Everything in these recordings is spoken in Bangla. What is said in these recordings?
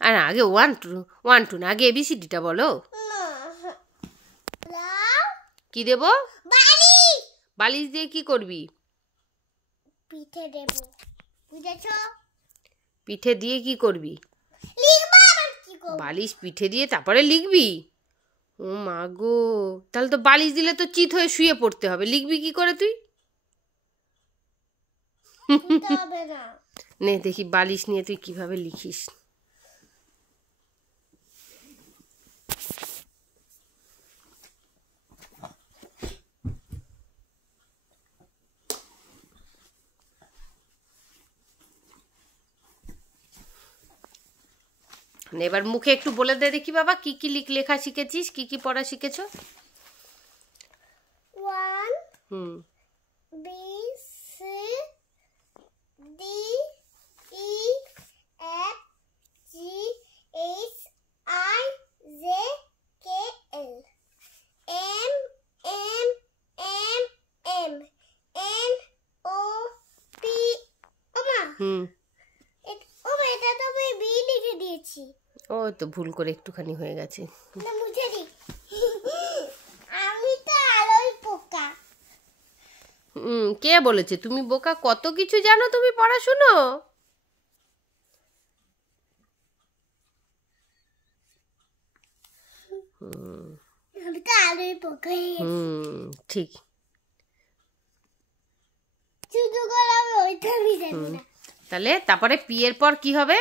আর আগে ওয়ান টু না, আগে এবিসিডিটা বলো। কি দেব? বালিশ দিয়ে কি করবি? পিঠে দেব। বুঝেছো? পিঠে দিয়ে কি করবি? লিখবো। আর কি করব? বালিশ পিঠে দিয়ে তারপরে লিখবি? ও মা গো, তাহলে তো বালিশ দিলে তো চিত হয়ে শুয়ে পড়তে হবে, লিখবি কি করে তুই? হবে না। নে দেখি বালিশ নিয়ে তুই কিভাবে লিখিস। এবার মুখে একটু বলে দে দেখি বাবা, কি কি লেখা শিখেছিস, কি কি পড়া শিখেছ? 1 B C D E F G H I J K L M N O P ওমা এটা তো আমি বি লিখে দিয়েছি। ও তো ভুল করে একটুখানি হয়ে গেছে। না মুছে দি। আমি তো আলোই পোকা। কে বলেছে তুমি বোকা? কত কিছু জানো তুমি পড়াশুনো। আমি তো আলোই পোকা। ঠিক। শুধু করে আমি ওইটা জানি না। তাহলে তারপরে পি এর পর কি হবে?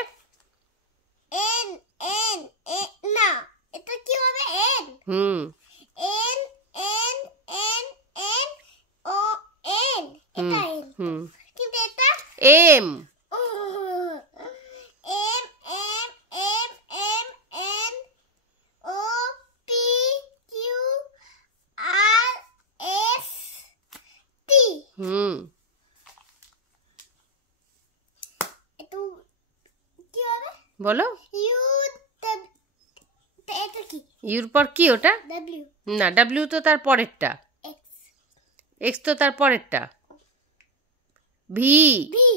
এন না, এটা কি হবে? N N N N N O N, এটা এন। কিন্তু এটা M. M M M M N O P Q R S T. এটা কি হবে বলো? ইউ। এটা কি? ইউর পর কি ওটা? ডব্লিউ। না, ডব্লিউ তো তার পরেরটা। এক্স। এক্স তো তার পরেরটা। ভি। ভি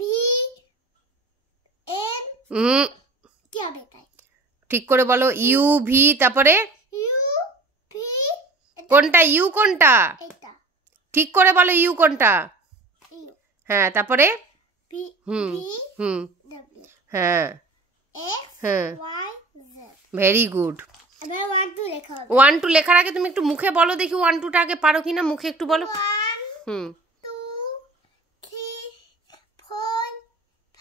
ভি এন কি হবে তাই? ঠিক করে বলো। ইউ ভি, তারপরে ইউ ভি। কোনটা ইউ? কোনটা? এটা। ঠিক করে বলো ইউ কোনটা? ইউ। হ্যাঁ, তারপরে ভি ডব্লিউ। হ্যাঁ X Y Z. Very good. এবার 1 2 লেখা হবে। 1 2 লেখার আগে তুমি একটু মুখে বলো দেখি 1 2 টা আগে পারো কিনা, মুখে একটু বলো। 1 2 3 4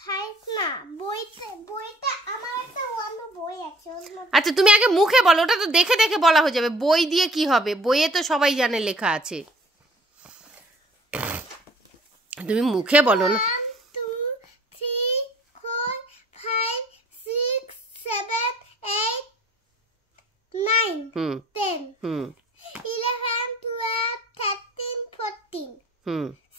5 না, বইটা আমার একটা অন্য বই আছে। আচ্ছা তুমি আগে মুখে বলো, ওটা তো দেখে দেখে বলা হয়ে যাবে। বই দিয়ে কি হবে? বইয়ে তো সবাই জানে লেখা আছে, তুমি মুখে বলো না। 1 2 3 4 5 6 7 8 9 10 11 12 13 14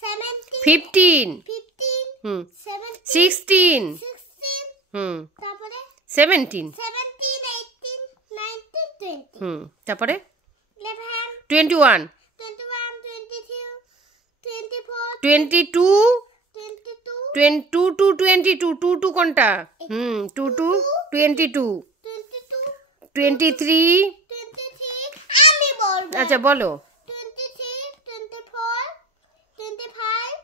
17 15 15 17 16 16 তারপরে 17 17 18 19 20 তারপরে 11 21 21 22 24 22 22 টু 22 টু টু কোনটা? 2 টু 22 23 আমি বলবো। আচ্ছা বলো। 23 24 25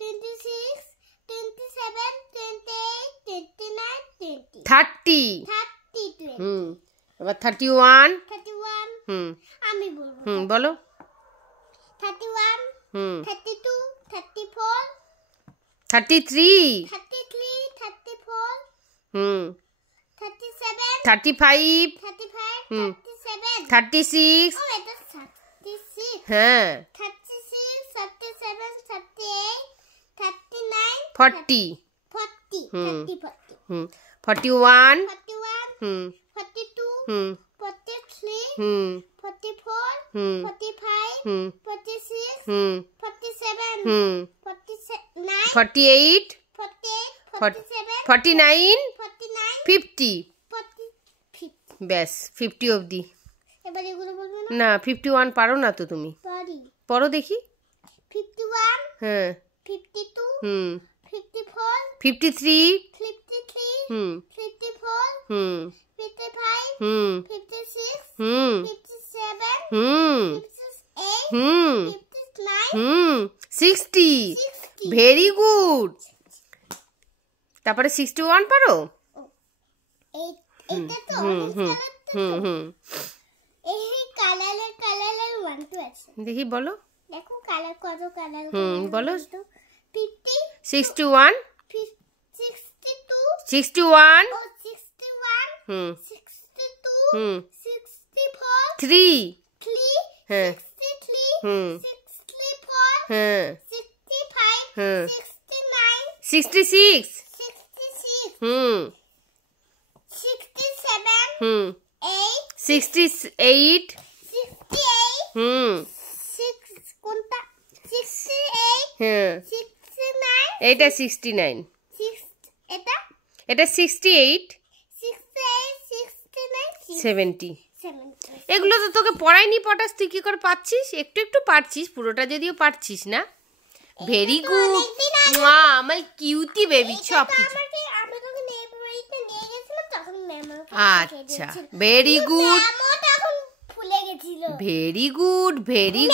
26 27 28 29 30 30 30 এবার 31 31 আমি বলবো। বলো। 31 32 34 33 33 34 37 35 35 37 36 ও এটা 36 হ্যাঁ 36 37 38 39 40 40 40 41 41 42 43 44 45 46 47 49 48 48 47 49 49 50 50 ব্যাস 50 অবধি। এবার এগুলো বলবো না। না 51 পারো না তো তুমি, পারি। পড়ো দেখি। 51 হ্যাঁ 52 হুম 54 53 53 হুম 54 হুম 55 হুম 56 হুম 57 হুম 58 হুম 59 হুম 60 60 ভেরি গুড। তারপরে 61 পারো? এটা তো হুম অরেঞ্জ হুম কালারটা হুম তো হুম এই কালারের 1 2 আছে। দেখি বলো। দেখো কালার কত কালার বলো। 50 61 62 61 ও 61 হুম 62 হুম 64 3 3 হ্যাঁ 63 হুম 64 হ্যাঁ 65 হ্যাঁ 69 66 66 হুম 67 হুম 8 68 68 হুম 6 কোনটা 68 হ্যাঁ 69 এটা 69 6 এটা এটা 68 68 69 70 70 এগুলো তো তোকে পড়াইনি পটাস, তুই কি করে পাচ্ছিস? একটু একটু পারছিস, পুরোটা যদিও পারছিস না। ভেরি গুড মা, আমার কিউটি বেবি সব কিছু। আমরা যখন এই বইটা নিয়ে গেছিলাম তখন ম্যাম আচ্ছা ভেরি গুড তখন ফুলে গেছিল। Very good very